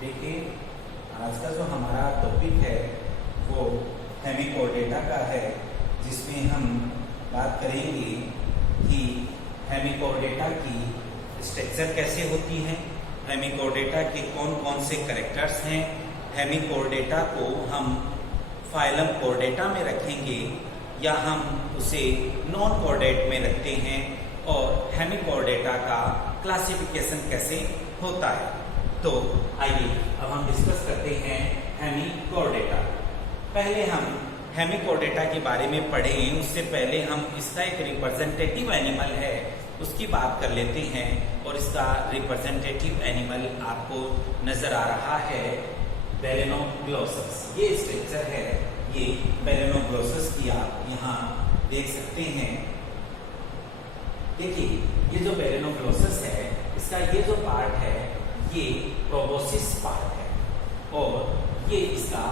देखिए, आज का जो हमारा टॉपिक है वो हेमिकोडेटा का है, जिसमें हम बात करेंगे कि हेमिकोडेटा की स्ट्रक्चर कैसे होती है, हेमिकोडेटा के कौन कौन से कैरेक्टर्स हैं, हेमिकोडेटा को हम फाइलम कोर्डेटा में रखेंगे या हम उसे नॉन कोर्डेट में रखते हैं, और हेमिकोडेटा का क्लासिफिकेशन कैसे होता है। तो आइए अब हम डिस्कस करते हैं हेमिकोडेटा। पहले हम हेमिकोडेटा के बारे में पढ़ें, उससे पहले हम इसका एक रिप्रेजेंटेटिव एनिमल है उसकी बात कर लेते हैं। और इसका रिप्रेजेंटेटिव एनिमल आपको नजर आ रहा है बेलेनोग्लोसस। ये स्ट्रक्चर है, ये बेलेनोग्लोसस की आप यहाँ देख सकते हैं। देखिए, ये जो बेलेनोग्लोसस है, इसका ये जो पार्ट है ये प्रोबोसिस पार्ट है और ये इसका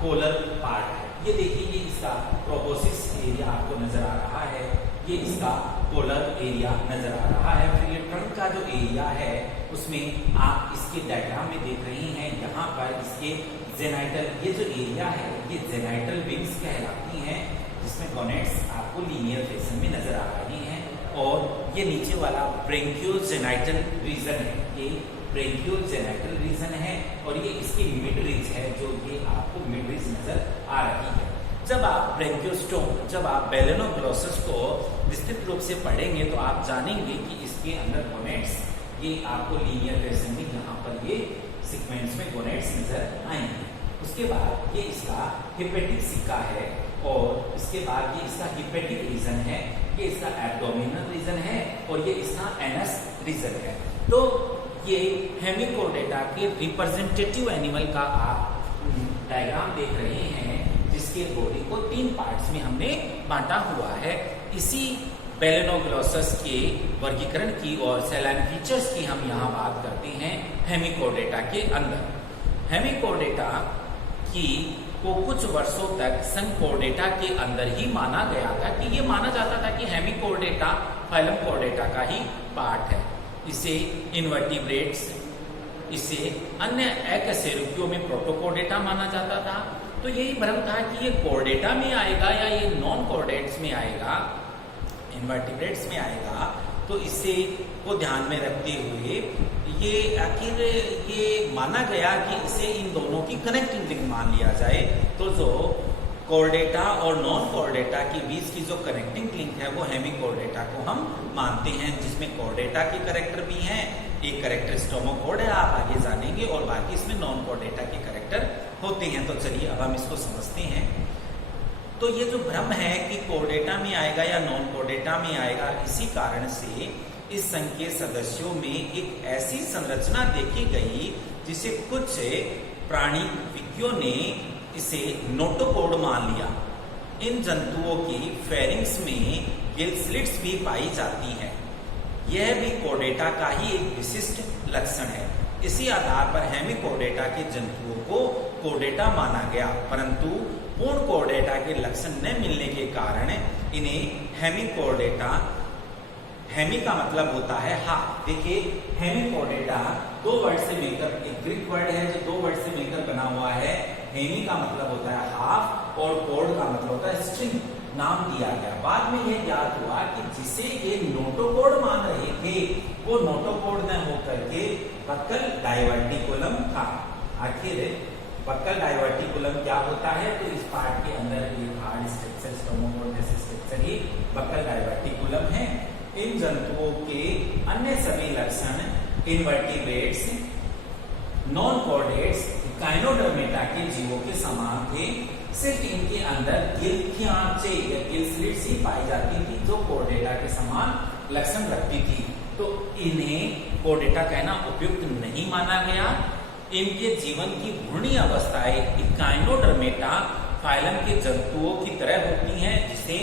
कोलर पार्ट है। ये देखिए, ये इसका प्रोबोसिस एरिया आपको नजर आ रहा है, ये इसका कोलर एरिया नजर आ रहा है। फिर ये ट्रंक का जो एरिया है उसमें आप इसके डायग्राम में देख रही हैं, यहाँ पर इसके जेनाइटल, ये जो एरिया है ये जेनाइटल विंग्स कहलाती हैं, जिसमें गोनेट्स आपको लीनियर फैशन में नजर आ रही हैं। और ये नीचे वाला ब्रेंकियोजेनाइटल रीजन है, ये ब्रेंकियोजेनाइटल रीजन है और ये इसकी मिड रीज है, जो ये आपको मिड रीज नजर आ रही है। जब आप ब्रेंकियोस्टोम, जब आप बेलेनोग्लोसस को विस्तृत रूप से पढ़ेंगे तो आप जानेंगे कि इसके अंदर गोनेट्स, ये आपको लीनियर फैशन में यहाँ पर ये सीक्वेंस में गोनेट्स नजर आएंगे। उसके बाद ये इसका हिपेटिक सिक्का है और इसके बाद ये इसका हिपेटिक रीजन है, ये इसका एब्डोमिनल रीजन है और ये इसका एनस रीजन है। तो ये हेमिकोडेटा के रिप्रेजेंटेटिव एनिमल का आप डायग्राम देख रहे हैं, जिसके बॉडी को 3 पार्ट्स में हमने बांटा हुआ है। इसी बेलेनोग्लोसस के वर्गीकरण की और सेलाइन फीचर्स की हम यहाँ बात करते हैं हेमिकोडेटा के अंदर। हेमिकोडेटा की को कुछ वर्षों तक संकोर्डेटा के अंदर ही माना गया था, कि ये माना जाता था कि हेमिकोडेटा फाइलम कोर्डेटा का ही पार्ट है। इसे इनवर्टिब्रेट्स, इसे अन्य अकशेरुकियों में प्रोटोकोर्डेटा माना जाता था। तो यही भ्रम था कि ये कोर्डेटा में आएगा या ये नॉन कोर्डेट्स में आएगा, इनवर्टिब्रेट्स में आएगा। तो इसे को ध्यान में रखते हुए ये आखिर ये माना गया कि इसे इन दोनों की कनेक्टिंग लिंक मान लिया जाए। तो जो कोर्डेटा और नॉन कोर्डेटा के बीच की जो कनेक्टिंग लिंक है वो हेमिकोर्डेटा को हम मानते हैं, जिसमें कोर्डेटा के कैरेक्टर भी हैं, एक कैरेक्टर स्टोमोकोड है, आप आगे जानेंगे, और बाकी इसमें नॉन कोर्डेटा के कैरेक्टर होते हैं। तो चलिए अब हम इसको समझते हैं। तो ये जो भ्रम है कि कोर्डेटा में आएगा या नॉन कोर्डेटा में आएगा, इसी कारण से इस संघ के सदस्यों में एक ऐसी संरचना देखी गई जिसे कुछ प्राणी विज्ञों ने इसे नोटोकोड मान लिया। इन जंतुओं की फेरिंग्स में गिल स्लिट्स भी पाई जाती हैं। यह भी कोर्डेटा का ही एक विशिष्ट लक्षण है। इसी आधार पर हेमिकोर्डेटा के जंतुओं को कोर्डेटा माना गया, परंतु पूर्ण कोर्डेटा के लक्षण न मिलने के कारण इन्हें हेमिकोर्डेटा, हेमी का मतलब होता है हाफ। देखिए, हेमिकोर्डेटा 2 वर्ड से मिलकर, एक ग्रीक वर्ड है जो 2 वर्ड से मिलकर बना हुआ है। हेमी का मतलब होता है हाफ और कोड का मतलब होता है स्ट्रिंग, नाम दिया गया। बाद में यह ज्ञात हुआ कि जिसे ये नोटोकोड मान रहे थे वो नोटोकोड न होकर के बक्कल डाइवर्टिकुलम था। आखिर बक्कल डाइवर्टिकुलम क्या होता है? तो इस पार्ट के अंदर एक हार्ड स्ट्रक्चर, स्टोमोकोड जैसे स्ट्रक्चर ही बक्कल डाइवर्टिकुलम है। इन जंतुओं के अन्य सभी लक्षण इनवर्टिब्रेट्स, नॉन कोर्डेट्स, काइनोडर्मेटा के जीवों के समान थे। सिर्फ इनके अंदर गिल खियांचे या गिल स्लिट्स ही पाई जाती थी, जो कोर्डेटा के समान लक्षण रखती थी। तो इन्हें कोर्डेटा कहना उपयुक्त नहीं माना गया। इनके जीवन की घूर्णी अवस्थाएं इकाइनोडर्मेटा फाइलम के जंतुओं की तरह होती हैं, जिसे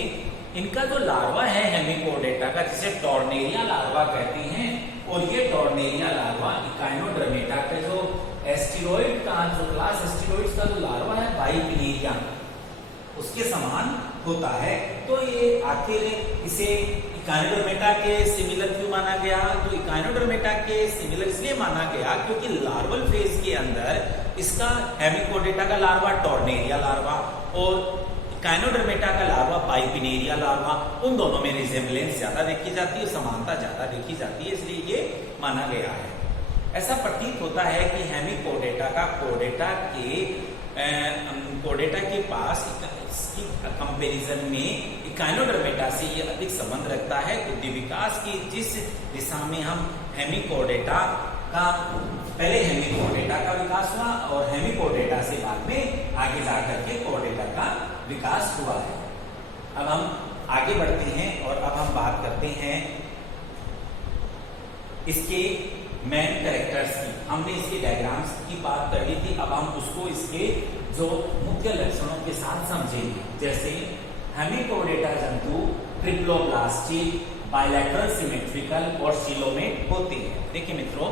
इनका जो लार्वा है हेमिकोर्डेटा का, जिसे टॉर्नेरिया लार्वा कहते हैं, और ये टॉर्नेरिया लार्वा इकाइनोडर्मेटा का जो एस्टेरॉइड का जो क्लास एस्टेरॉइड्स का जो लार्वा है बाइपिनेरिया, उसके समान होता है। तो ये आखिर इसे इकाइनोडर्मेटा के सिमिलर क्यों माना गया? तो काइनोडर्मेटा के सिमिलर इसलिए माना गया क्योंकि लार्वल फेज के अंदर इसका हेमिकोडेटा का लार्वा टॉर्नेरिया लार्वा और काइनोडर्मेटा का लार्वा पाइपिनेरिया लार्वा, उन दोनों में रिजेम्बलेंस ज्यादा देखी जाती है, समानता ज्यादा देखी जाती है, इसलिए ये माना गया है। ऐसा प्रतीत होता है कि हेमिकोडेटा का कोडेटा के पास इसकी कंपैरिजन में काइनोडर्मेटा से ये अधिक संबंध रखता है। बुद्धि विकास की जिस दिशा में हम हेमिकोडेटा का पहले हेमिकोडेटा का विकास हुआ और हेमिकोडेटा से बाद में आगे जाकर के कोडेटा का विकास हुआ है। अब हम आगे बढ़ते हैं और अब हम बात करते हैं इसके मेन कैरेक्टर्स की। हमने इसके डायग्राम्स की बात कर ली थी, अब हम उसको इसके जो मुख्य लक्षणों के साथ समझेंगे। जैसे हेमिकोडेटा जंतु ट्रिप्लोब्लास्टिक, बायलैटरल सिमेट्रिकल और सिलोमेट होते हैं। देखिए मित्रों,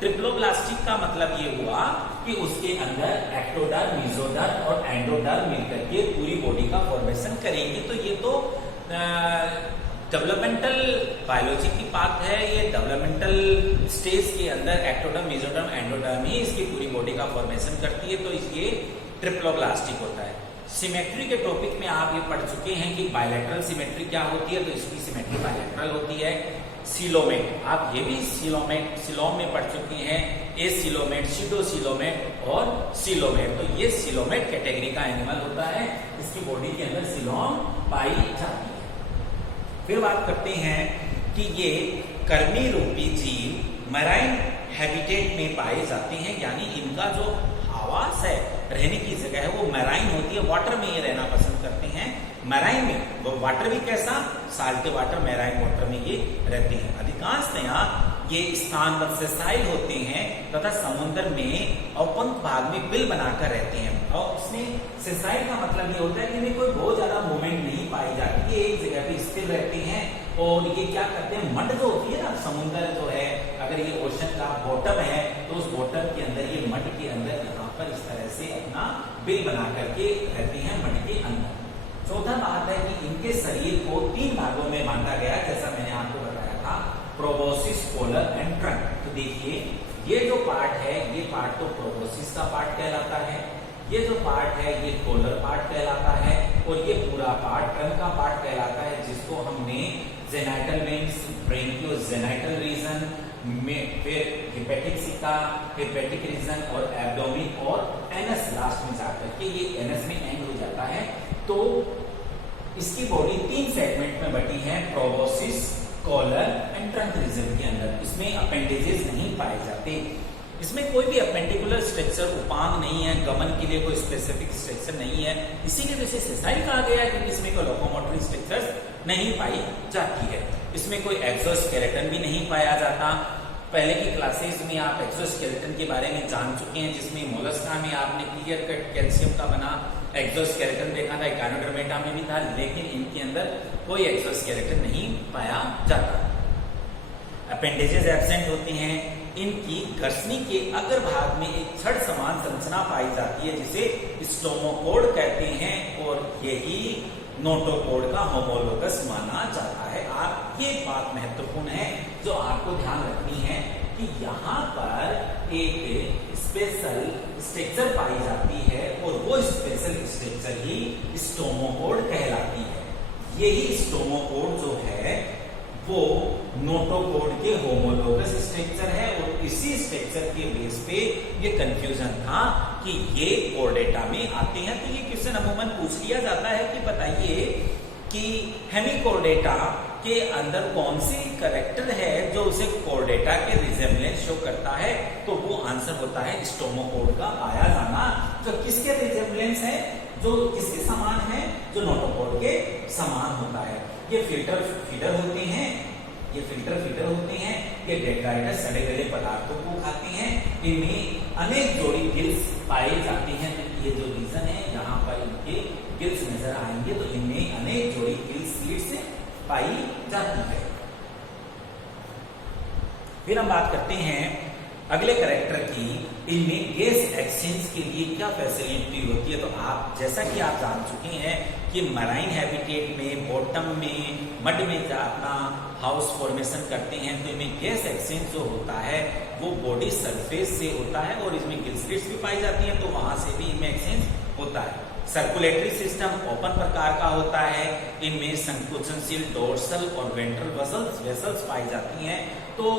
ट्रिप्लोब्लास्टिक का मतलब ये हुआ कि उसके अंदर एक्टोडर्म, मेसोडर्म और एंडोडर्म मिलकर के पूरी बॉडी का फॉर्मेशन करेंगे। तो ये तो डेवलपमेंटल बायोलॉजी की बात है। ये डेवलपमेंटल स्टेज के अंदर एक्टोडर्म, मेसोडर्म, एंडोडर्म ही इसकी पूरी बॉडी का फॉर्मेशन करती है, तो ये ट्रिप्लोब्लास्टिक होता है। सिमेट्री के टॉपिक में आप ये पढ़ चुके हैं कि बायलैटरल सिमेट्री क्या होती है, तो इसकी सिमेट्री बायलैटरल होती है। सिलोमेट, आप ये भी सिलोम में पढ़ चुके हैं, ए सिलोमेट, सीडोसिलोमेट और सिलोमेट। तो ये सिलोमेट कैटेगरी का एनिमल होता है, इसकी बॉडी के अंदर सिलोम पाई जाती है। फिर बात करते हैं कि ये कर्मी रूपी जीव मैराइन हैबिटेट में पाए जाते हैं, यानी इनका जो आवास है, रहने की जगह है, वो मैराइन होती है। वाटर में ये रहना पसंद करते हैं, मैराइन में। वो वाटर भी कैसा, साल्ट वाटर, मैराइन वाटर में ये रहते हैं। अधिकांशतया ये स्थान मत्स्यशायी होते हैं तथा समुद्र में औपंत भाग में बिल बनाकर रहते हैं। और इसमें सेसाइल का मतलब ये होता है कि इनमें कोई बहुत ज्यादा मूवमेंट नहीं पाई जाती, ये एक जगह पे स्थिर रहते हैं। और ये क्या करते हैं, मड जो होती है ना, समुद्र जो है, अगर ये ओशन का बॉटम है तो उस बॉटम के अंदर, ये मड के अंदर यहाँ पर इस तरह से अपना बिल बना करके रहते हैं मड के अंदर। चौथा बात है कि इनके शरीर को 3 भागों में बांटा गया, जैसा मैंने आपको बताया था, प्रोबोसिस, कॉलर एंड ट्रंक। तो देखिए, ये जो पार्ट है, ये पार्ट तो प्रोबोसिस का पार्ट कहलाता है, ये जो पार्ट है ये कॉलर पार्ट कहलाता है, और ये पूरा पार्ट ट्रंक का पार्ट कहलाता है, जिसको हमने जेनाइटल वेन्स, ब्रेनकियोजेनाइटल रीजन में, फिर हिपेटिक सिका, हिपेटिक रीजन और एब्डोमिन और एनस लास्ट में जाकर के ये एनस में एंड हो जाता है। तो इसकी बॉडी 3 सेगमेंट में बटी है, proboscis, collar and trunk region के अंदर। इसमें अपेंडेजेस नहीं पाए जाते, इसमें कोई भी अपेंडिकुलर स्ट्रक्चर, उपांग नहीं है, गमन के लिए कोई स्पेसिफिक स्ट्रक्चर नहीं है, इसीलिए तो इसे सेसाइल कहा गया है, क्योंकि इसमें कोई लोकोमोटरी स्ट्रक्चर्स नहीं पाई जाती है। इसमें कोई एक्सोस्केलेटन भी नहीं पाया जाता। पहले की क्लासेस में आप एक्सोस्केलेटन के बारे में जान चुके हैं, जिसमें मोलस्का में आपने क्लियर कट कैल्शियम का बना एक्सोस्केलेटन देखा था, गायनोडर्मेटा में भी था, लेकिन इनके अंदर कोई एक्सोस्केलेटन नहीं पाया जाता। अपेंडेजेस एब्सेंट होती हैं। इनकी घर्षणी के अग्रभाग में एक छड़ समान संरचना पाई जाती है, जिसे स्टोमोकोड कहते हैं, और यही नोटोकोड का होमोलोगस माना जाता है। आप ये बात महत्वपूर्ण है जो आपको ध्यान रखनी है कि यहाँ पर एक स्पेशल स्ट्रक्चर पाई जाती है, और वो स्पेशल स्ट्रक्चर ही स्टोमोकोड कहलाती है। यही स्टोमोकोड जो है वो नोटोकोड के होमोलोगस स्ट्रक्चर है, और इसी स्ट्रक्चर के बेस पे ये कंफ्यूजन था कि ये कोर्डेटा में आते हैं। तो ये क्वेश्चन अमूमन पूछ लिया जाता है कि बताइए कि हेमिकोर्डेटा के अंदर कौन सी कैरेक्टर है जो उसे कोर्डेटा के रिजेम्बलेंस शो करता है, तो वो आंसर होता है स्टोमोकोड का पाया जाना। जो किसके रिजेम्बलेंस है, जो किसके समान है, जो नोटोकोड के समान होता है। ये फिल्टर फीडर होते हैं, ये फिल्टर फीडर होते हैं, ये डेट्राइटस सड़े गले पदार्थों को खाते हैं। इनमें अनेक जोड़ी गिल्स पाए जाते हैं। तो ये जो रीजन है, यहाँ पर इनके गिल्स नजर आएंगे, तो इनमें अनेक जोड़ी गिल्स सीड्स पाई जाती है। फिर हम बात करते हैं अगले कैरेक्टर की। इनमें गैस एक्सचेंज के लिए क्या फैसिलिटी होती है, तो आप जैसा कि आप जान चुके हैं कि मराइन हैबिटेट में, बॉटम में, मड में अपना हाउस फॉर्मेशन करते हैं तो इनमें गैस एक्सचेंज जो होता है वो बॉडी सरफेस से होता है और इसमें गिल स्लिट्स भी पाई जाती हैं तो वहां से भी इनमें एक्सचेंज होता है। सर्कुलेटरी सिस्टम ओपन प्रकार का होता है, इनमें संकुचनशील डोर्सल और वेंट्रल वेसल्स पाई जाती हैं। तो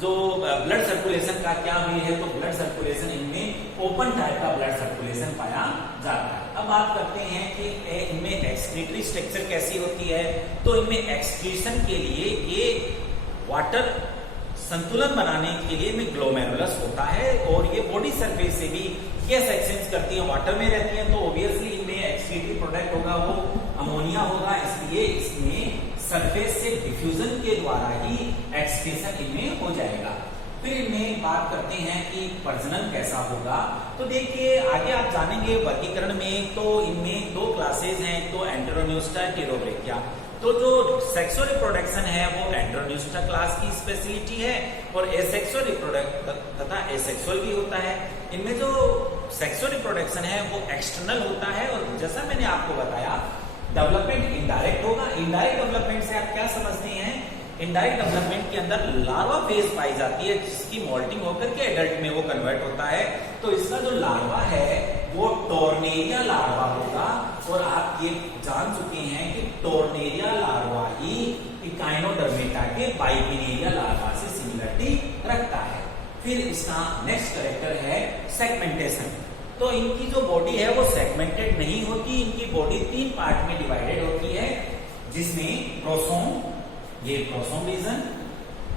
जो ब्लड सर्कुलेशन का क्या वे है, तो ब्लड सर्कुलेशन इनमें ओपन टाइप का ब्लड सर्कुलेशन पाया जाता है। अब बात करते हैं कि इनमें एक्सक्रीटरी स्ट्रक्चर कैसी होती है, तो इनमें एक्सक्रीशन के लिए ये वाटर संतुलन बनाने के लिए में ग्लोमेरुलस होता है और ये बॉडी सरफेस से भी गैस एक्सचेंज करती है, वाटर में रहती है तो ऑब्वियसली इनमें एक्सक्रीटरी प्रोडक्ट होगा वो अमोनिया होगा, इसलिए इसमें सरफेस से डिफ्यूजन के द्वारा ही एक्सक्रीशन इनमें हो जाएगा। फिर इनमें बात करते हैं कि प्रजनन कैसा होगा, तो देखिए आगे आप जानेंगे वर्गीकरण में। तो इनमें दो क्लासेज हैं, तो एंटेरोन्यूस्टा टेरोब्रेकिया। तो जो सेक्सुअल रिप्रोडक्शन है वो एंटेरोन्यूस्टा क्लास की स्पेशलिटी है और एसेक्सुअल रिप्रोडक्ट तथा एसेक्सुअल भी होता है। इनमें जो सेक्सुअल रिप्रोडक्शन है वो एक्सटर्नल होता है और जैसा मैंने आपको बताया डेवलपमेंट इनडायरेक्ट होगा। इनडायरेक्ट डेवलपमेंट से आप क्या समझते हैं, इनडायरेक्ट डेवलपमेंट के अंदर लार्वा फेज पाई जाती है जिसकी मोल्टिंग होकर के एडल्ट में वो कन्वर्ट होता है। तो इसका जो लार्वा है वो टोर्नेरिया लार्वा होगा और आप ये जान चुके हैं कि टोर्नेरिया लार्वा ही इकाइनोडर्मेटा के बाइपिनेरिया लार्वा से सिमिलरिटी रखता है। फिर इसका नेक्स्ट कैरेक्टर है सेगमेंटेशन। तो इनकी जो बॉडी है वो सेगमेंटेड नहीं होती, इनकी बॉडी 3 पार्ट में डिवाइडेड होती है, जिसमें प्रोसोम, ये प्रोसोम रीजन,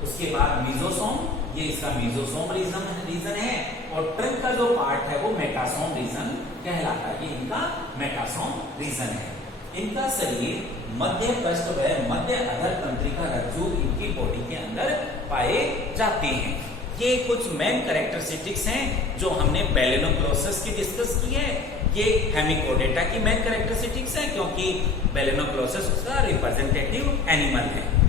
उसके बाद मीजोसोम, ये इसका मीजोसोम रीजन है और ट्रंक का जो पार्ट है वो मेटासोम रीजन कहलाता है, ये इनका मेटासोम रीजन है। इनका शरीर मध्य पृष्ठ व मध्य अधर तंत्रिका रज्जु इनकी बॉडी के अंदर पाए जाते हैं। ये कुछ मेन कैरेक्टरिस्टिक्स हैं जो हमने बेलेनोक्लोसस की डिस्कस की है। ये हेमिकोडेटा की मेन कैरेक्टरिस्टिक्स हैं क्योंकि बेलेनोक्लोसस उसका रिप्रेजेंटेटिव एनिमल है।